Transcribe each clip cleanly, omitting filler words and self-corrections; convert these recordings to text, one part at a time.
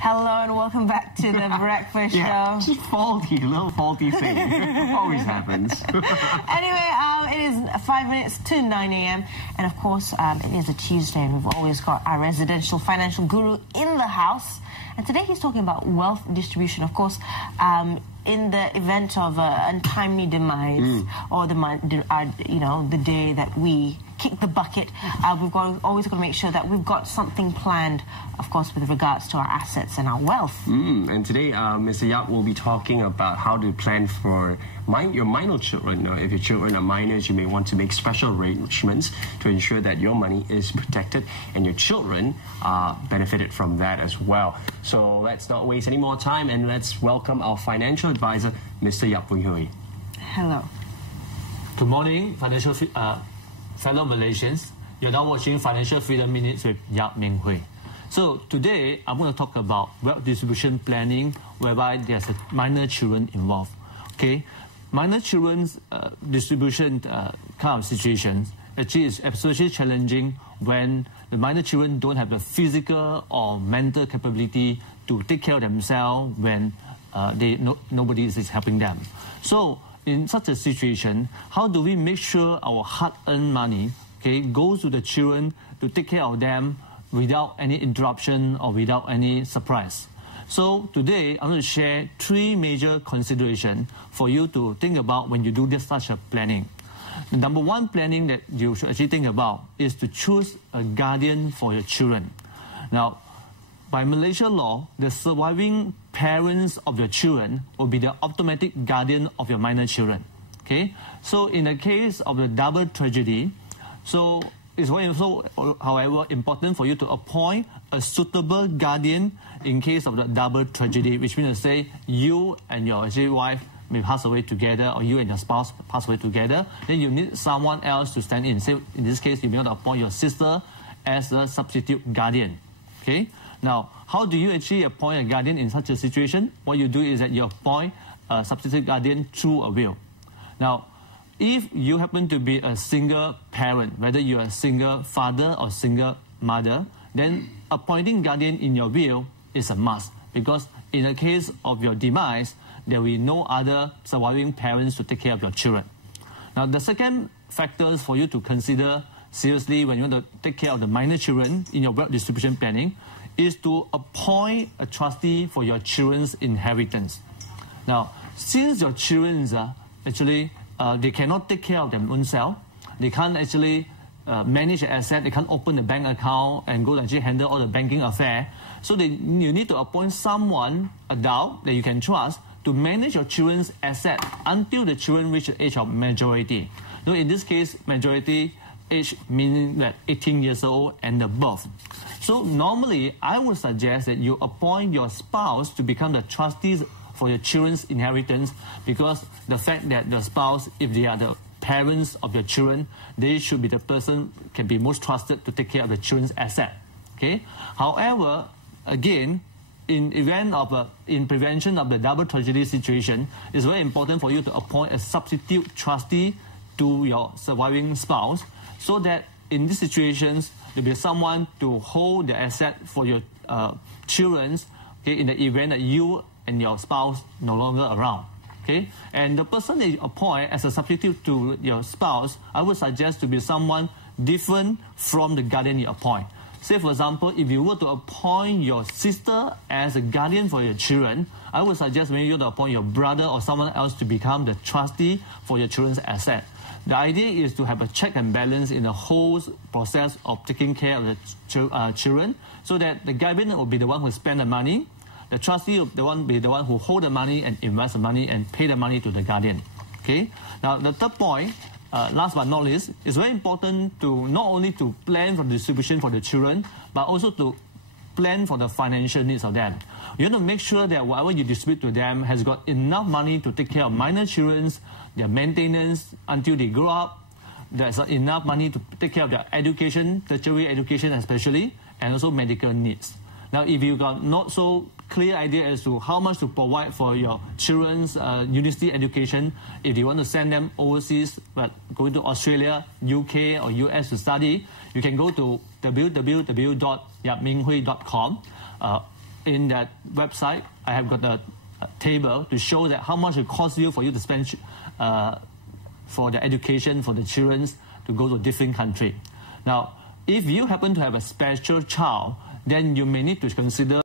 Hello and welcome back to the breakfast show. Just faulty, little faulty thing. Always happens. Anyway, it is 5 minutes to 9 a.m. and of course it is a Tuesday and we've always got our residential financial guru in the house. And today he's talking about wealth distribution. Of course, in the event of untimely demise or the day that we kick the bucket, we've always got to make sure that we've got something planned, of course, with regards to our assets and our wealth. And today, Mr. Yap will be talking about how to plan for your minor children. If your children are minors, you may want to make special arrangements to ensure that your money is protected and your children are benefited from that as well. So let's not waste any more time and let's welcome our financial advisor, Mr. Yap Ming Hui. Hello. Good morning, fellow Malaysians. You're now watching Financial Freedom Minutes with Yap Ming Hui. So today, I'm going to talk about wealth distribution planning, whereby there's minor children involved. Okay, minor children's distribution kind of situations actually is especially challenging when the minor children don't have the physical or mental capability to take care of themselves when nobody is helping them. So in such a situation, how do we make sure our hard-earned money goes to the children to take care of them without any interruption or without any surprise? So today, I'm going to share 3 major considerations for you to think about when you do such a planning. The number 1 planning that you should actually think about is to choose a guardian for your children. Now, by Malaysia law, the surviving parents of your children will be the automatic guardian of your minor children. Okay? So in the case of the double tragedy, so it's also, however, important for you to appoint a suitable guardian in case of the double tragedy, which means to say you and your wife may pass away together or you and your spouse pass away together, then you need someone else to stand in. So in this case, you may want to appoint your sister as a substitute guardian. Okay? Now, how do you actually appoint a guardian in such a situation? What you do is that you appoint a substitute guardian through a will. Now, if you happen to be a single parent, whether you're a single father or single mother, then appointing guardian in your will is a must, because in the case of your demise, there will be no other surviving parents to take care of your children. Now, the second factors for you to consider seriously when you want to take care of the minor children in your wealth distribution planning is to appoint a trustee for your children's inheritance. Now, since your children actually they cannot take care of them own self, they can't actually manage an asset, they can't open the bank account and go to actually handle all the banking affair. So you need to appoint someone, adult, that you can trust to manage your children's asset until the children reach the age of majority. So in this case, majority age meaning that 18 years old and above. So normally, I would suggest that you appoint your spouse to become the trustees for your children's inheritance, because the fact that the spouse, if they are the parents of your children, they should be the person can be most trusted to take care of the children's asset. Okay. However, again, in prevention of the double tragedy situation, it's very important for you to appoint a substitute trustee to your surviving spouse, so that in these situations, there will be someone to hold the asset for your children, in the event that you and your spouse no longer around. Okay? And the person that you appoint as a substitute to your spouse, I would suggest to be someone different from the guardian you appoint. Say, for example, if you were to appoint your sister as a guardian for your children, I would suggest maybe you to appoint your brother or someone else to become the trustee for your children's asset. The idea is to have a check and balance in the whole process of taking care of the children, so that the guardian will be the one who spend the money, the trustee will be the one who hold the money and invest the money and pay the money to the guardian. Okay. Now the third point, last but not least, is very important to not only to plan for the distribution for the children, but also to plan for the financial needs of them. You want to make sure that whatever you distribute to them has got enough money to take care of minor children's, their maintenance until they grow up. There's enough money to take care of their education, tertiary education especially, and also medical needs. Now, if you've got not so clear idea as to how much to provide for your children's university education, if you want to send them overseas, but going to Australia, UK or US to study, you can go to www.yapminghui.com. in that website, I have got a table to show that how much it costs you for you to spend for the education for the children to go to a different country. Now, if you happen to have a special child, then you may need to consider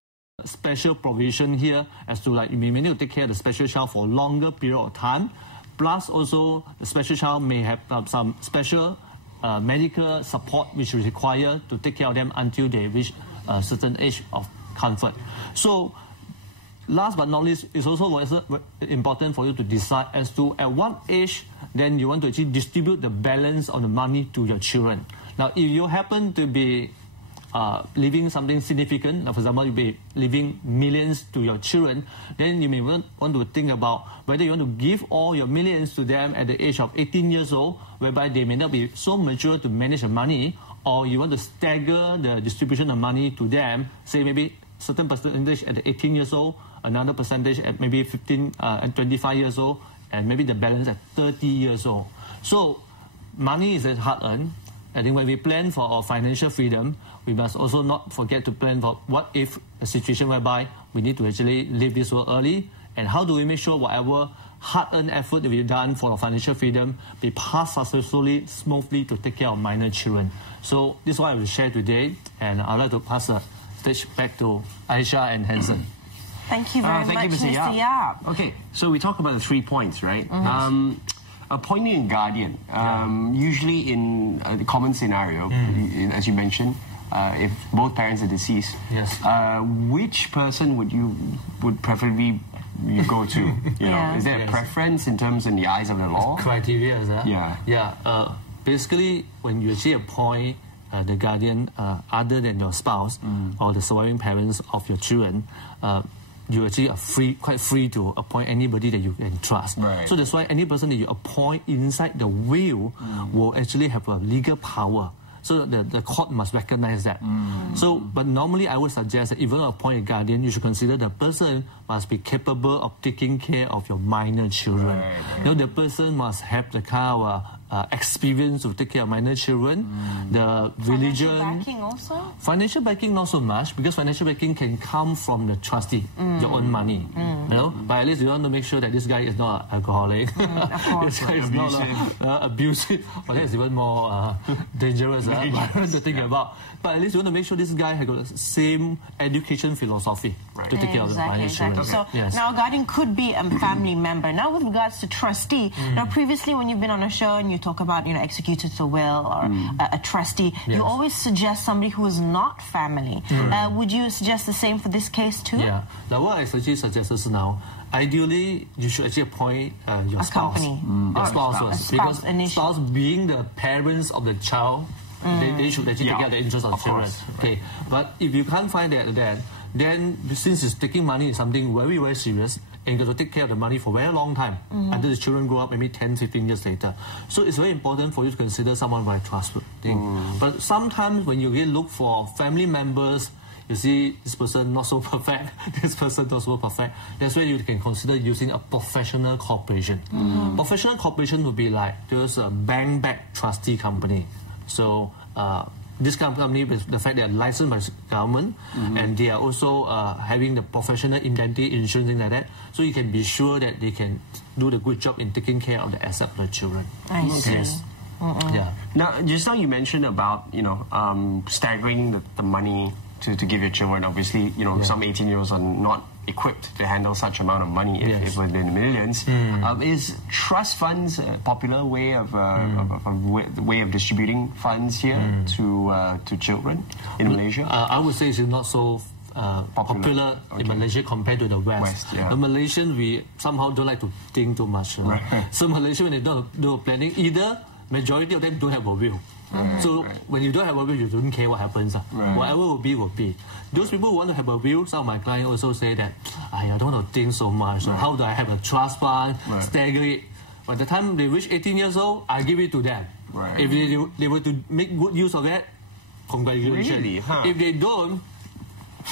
special provision here as to like you may need to take care of the special child for a longer period of time. Plus also the special child may have some special medical support which is required to take care of them until they reach a certain age of comfort. So last but not least, it's also important for you to decide as to at what age then you want to actually distribute the balance of the money to your children. Now, if you happen to be leaving something significant, for example, you be leaving millions to your children, then you may want to think about whether you want to give all your millions to them at the age of 18 years old, whereby they may not be so mature to manage the money, or you want to stagger the distribution of money to them, say maybe certain percentage at 18 years old, another percentage at maybe 15 and 25 years old, and maybe the balance at 30 years old. So money is hard-earned. I think when we plan for our financial freedom, we must also not forget to plan for what if a situation whereby we need to actually leave this world early, and how do we make sure whatever hard-earned effort that we've done for our financial freedom be passed successfully, smoothly to take care of minor children. So this is what I will share today, and I'd like to pass the stage back to Aisha and Hansen. Thank you very much, Mr. Yap. Okay, so we talked about the 3 points, right? Appointing a guardian, usually in the common scenario, as you mentioned, if both parents are deceased, which person would preferably you go to? You know, is there a preference in terms in the eyes of the law? Criteria, is that? Yeah. Basically, when you actually appoint the guardian other than your spouse or the surviving parents of your children, you actually are quite free to appoint anybody that you can trust. Right. So that's why any person that you appoint inside the will will actually have a legal power. So the court must recognize that. So, but normally I would suggest that if you appoint a guardian, you should consider the person must be capable of taking care of your minor children. You know, the person must have the kind of experience to take care of minor children. The religion. Financial backing also? Financial backing not so much, because financial backing can come from the trustee, your own money. You know, but at least you want to make sure that this guy is not an alcoholic. Of course. This guy is not abusive. Well, that's even more dangerous to think about. But at least you want to make sure this guy has got the same education philosophy to take care of the minor children. So now a guardian could be a family member. Now with regards to trustee, now previously when you've been on a show and you talk about, you know, executors to will or a trustee, you always suggest somebody who is not family. Would you suggest the same for this case too? Yeah. Now what I actually suggest is now, ideally you should actually appoint your spouse. Your spouse first. Because spouse being the parents of the child, they should actually take care of the interests of the children. Okay. But if you can't find that, then since it's taking money is something very, very serious, and you have to take care of the money for a very long time until the children grow up maybe 10, 15 years later. So it's very important for you to consider someone very trustworthy. But sometimes when you look for family members, you see this person not so perfect, this person not so perfect. That's where you can consider using a professional corporation. Professional corporation would be like just a bank-backed trustee company. So this company, with the fact they are licensed by the government, and they are also having the professional indemnity insurance, things like that, so you can be sure that they can do the good job in taking care of the assets of the children. I see. Yes. Yeah. Now, just now you mentioned about, you know, staggering the money to give your children. Obviously, you know, some 18-year-olds are not equipped to handle such amount of money if we're in the millions. Is trust funds a popular way of way of distributing funds here to children in Malaysia? I would say it's not so popular in Malaysia compared to the West. The Malaysians, we somehow don't like to think too much. So Malaysia, when they do planning, either majority of them don't have a will. So when you don't have a will, you don't care what happens. Whatever will be, will be. Those people who want to have a will, some of my clients also say that, I don't want to think so much. So how do I have a trust fund, stagger it? By the time they reach 18 years old, I give it to them. If they were to make good use of it, congratulations. Really? If they don't,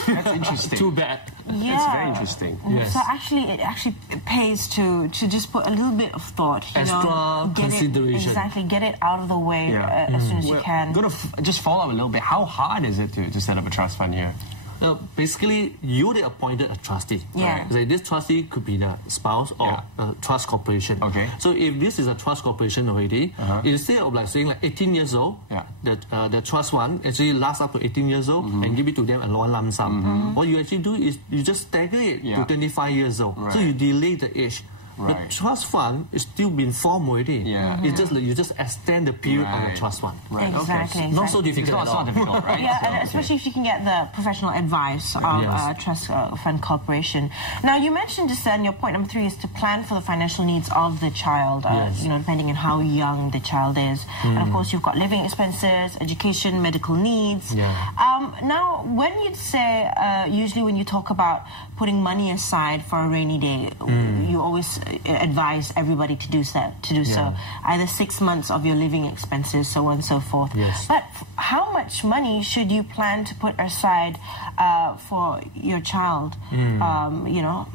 that's interesting. Too bad. That's very interesting. So actually, it pays to just put a little bit of thought, extra consideration. Get it out of the way as soon as you can. Just follow up a little bit. How hard is it to set up a trust fund here? Now, basically, you they appointed a trustee. Yeah. So this trustee could be the spouse or a trust corporation. Okay. So if this is a trust corporation already, instead of like saying like 18 years old, the trust fund actually lasts up to 18 years old and give it to them a lump sum. What you actually do is you just stagger it to 25 years old. So you delay the age. The trust fund is still been formed already. It's just like you just extend the period of the trust fund. Exactly. Not so difficult. It's not difficult, right? Yeah, and especially if you can get the professional advice of Trust Fund Corporation. Now, you mentioned just then your point number 3 is to plan for the financial needs of the child, you know, depending on how young the child is. And of course, you've got living expenses, education, medical needs. Now, when you'd say, usually when you talk about putting money aside for a rainy day, you always advise everybody to do so. Either 6 months of your living expenses, so on and so forth. But how much money should you plan to put aside for your child? You know,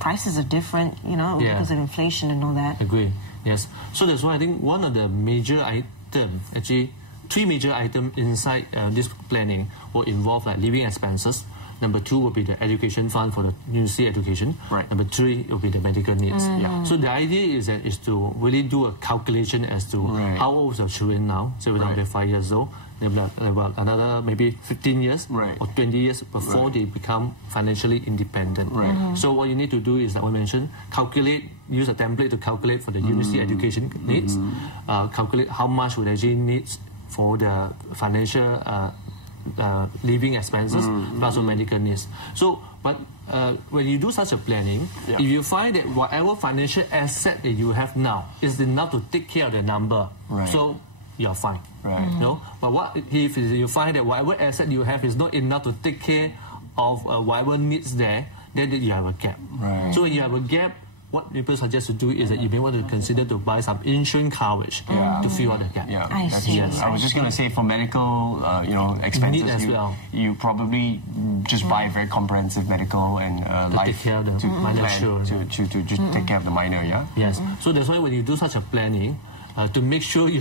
prices are different, you know, because of inflation and all that. Agree. Yes. So that's why I think one of the major items, actually 3 major items inside this planning will involve like living expenses. Number 2 will be the education fund for the university education. Number 3 will be the medical needs. So the idea is to really do a calculation as to how old is your children now. So when they're 5 years old, they'll be about another maybe 15 years or 20 years before they become financially independent. So what you need to do is, like I mentioned, use a template to calculate for the university education needs, calculate how much would actually need for the financial living expenses plus the medical needs. So, but when you do such a planning, if you find that whatever financial asset that you have now is enough to take care of the number, so you're fine. You know? But what if you find that whatever asset you have is not enough to take care of whatever needs there, then you have a gap. So when you have a gap, what people suggest to do is that you may want to consider to buy some insurance coverage to fill out the gap. I see. I was just going to say for medical, you know, expenses, you probably just buy a very comprehensive medical and life take care of the minor to take care of the minor. Yes. So that's why when you do such a planning, to make sure you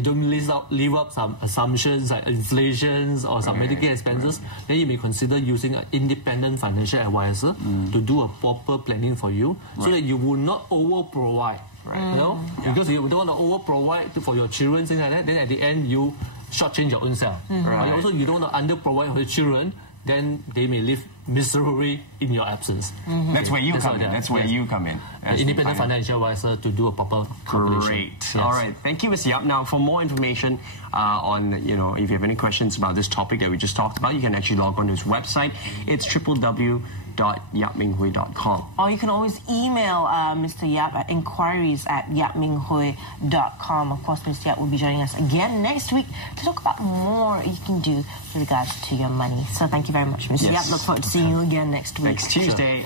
don't leave up some assumptions like inflations or some medical expenses, then you may consider using an independent financial advisor to do a proper planning for you, so that you will not over-provide. You know, because you don't want to over-provide for your children, things like that. Then at the end you shortchange your own self. But also you don't want to under-provide for your children. Then they may live miserably in your absence. That's where you come in. That's where you come in. Independent financial advisor to do a proper calculation. Great. All right. Thank you, Mr. Yap. Now, for more information on, you know, if you have any questions about this topic that we just talked about, you can actually log on to his website. It's www.yapminghui.com. Or you can always email Mr. Yap at inquiries@yapminghui.com. Of course, Mr. Yap will be joining us again next week to talk about more you can do with regards to your money. So thank you very much, Mr. Yap. Look forward to seeing you again next week. Next Tuesday.